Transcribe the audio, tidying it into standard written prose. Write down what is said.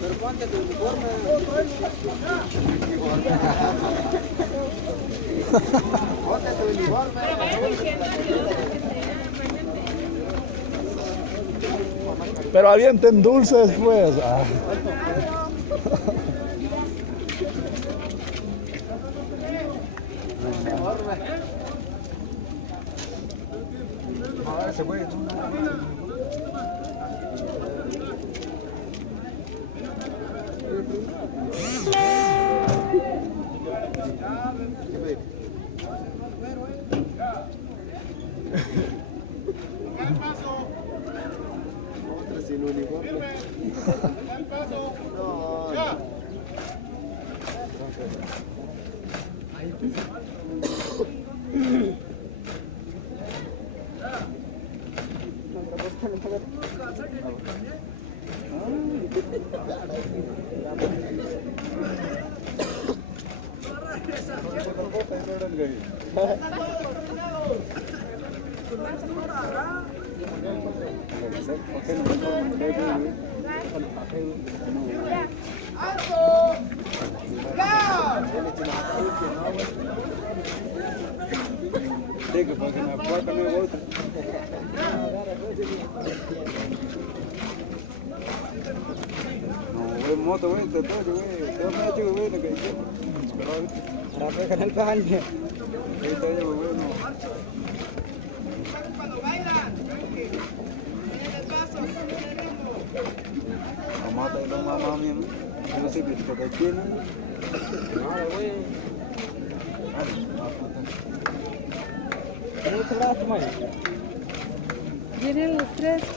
Pero ponte tu uniforme. Ponte tu uniforme. Pero avienten dulces, pues. Ah. Ahora se puede. Otra sin uniforme. No. Diga, porque na porta não é outra. No, moto, güey, te todo, güey. Te me ha hecho, güey, lo que hicimos. Para pegar el pan. Ahí está, güey, no. Cuando bailan, en el paso, Mamá, te lo mamá, mi amor. No sé qué te tiene. Nada, güey. Vienen los tres.